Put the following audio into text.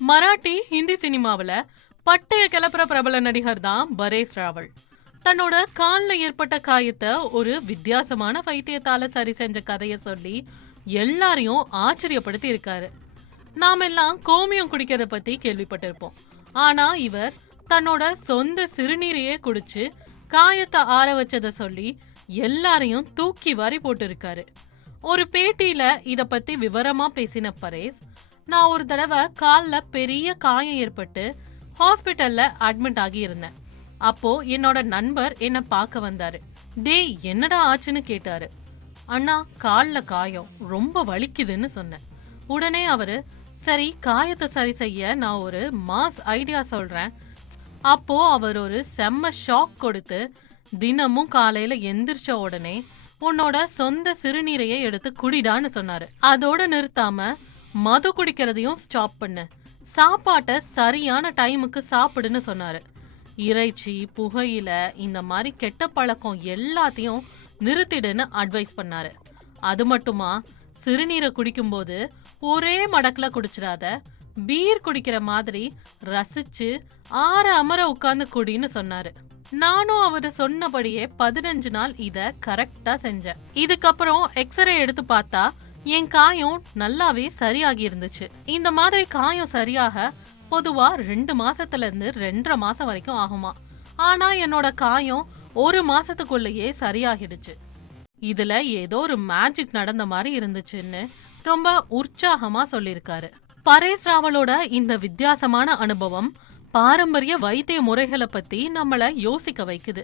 மராட்டி ஹிந்தி சினிமாவில பட்டைய கிளப்புற பிரபல நடிகர் தான் பரேஷ் ராவல். தன்னோட கால்ல ஏற்பட்ட காயத்தை ஒரு வித்தியாசமான வைத்தியத்தால சரி செஞ்ச கதைய சொல்லி எல்லாரையும் ஆச்சரியப்படுத்தி இருக்காரு. நாம எல்லாம் கோமியம் குடிக்கிறத பத்தி கேள்விப்பட்டிருப்போம். ஆனா இவர் தன்னோட சொந்த சிறுநீரையே குடிச்சு காயத்தை ஆற வச்சத சொல்லி எல்லாரையும் தூக்கி வாரி போட்டு இருக்காரு. ஒரு பேட்டியில இத பத்தி விவரமா பேசின பரேஷ், நான் ஒரு தடவை கால்ல பெரிய காயம் ஏற்பட்டு ஹாஸ்பிட்டல்ல அட்மிட் ஆகி இருந்தேன். அப்போ என்னோட நண்பர் என்ன பார்க்க வந்தாரு. டேய் என்னடா ஆச்சுன்னு கேட்டாரு. அண்ணா கால்ல காயம் ரொம்ப வலிக்குதுன்னு சொன்னேன். உடனே அவரு, சரி காயத்தை சரி செய்ய நான் ஒரு மாஸ் ஐடியா சொல்றேன். அப்போ அவர் ஒரு செம்ம ஷாக் கொடுத்து, தினமும் காலையில எந்திரிச்ச உடனே உன்னோட சொந்த சிறுநீரையை எடுத்து குடிடான்னு சொன்னாரு. அதோட நிறுத்தாம மது குடிக்கிறதையும் ஸ்டாப் பண்ணு, சாப்பாட்டை சரியான டைமுக்கு சாப்பிடுன்னு சொன்னாரு. இறைச்சி, புகையில இந்த மாதிரி கெட்ட பழக்கம் எல்லாத்தையும் நிறுத்திடுன்னு அட்வைஸ் பண்ணாரு. அது மட்டுமா, சிறுநீரை குடிக்கும்போது ஒரே மடக்குல குடிச்சிடாத, பீர் குடிக்கிற மாதிரி ரசிச்சு ஆற அமர உட்கார்ந்து குடின்னு சொன்னாரு. நானும் அவரு சொன்னபடியே 15 நாள் இத கரெக்டா செஞ்சேன். இதுக்கப்புறம் எக்ஸ்ரே எடுத்து பார்த்தா என் காயம் நல்லாவே சரியாகி இருந்துச்சு. இந்த மாதிரி காயம் சரியாக பொதுவா 2 மாசத்துல இருந்து 2.5 மாசம் வரைக்கும் ஆகுமா. ஆனா என்னோட காயம் 1 மாசத்துக்குள்ளேயே சரியாகிடுச்சு. இதுல ஏதோ ஒரு மேஜிக் நடந்த மாதிரி இருந்துச்சுன்னு ரொம்ப உற்சாகமா சொல்லியிருக்காரு. பரேஷ் ராவலோட இந்த வித்தியாசமான அனுபவம் பாரம்பரிய வைத்திய முறைகளை பத்தி நம்மள யோசிக்க வைக்குது.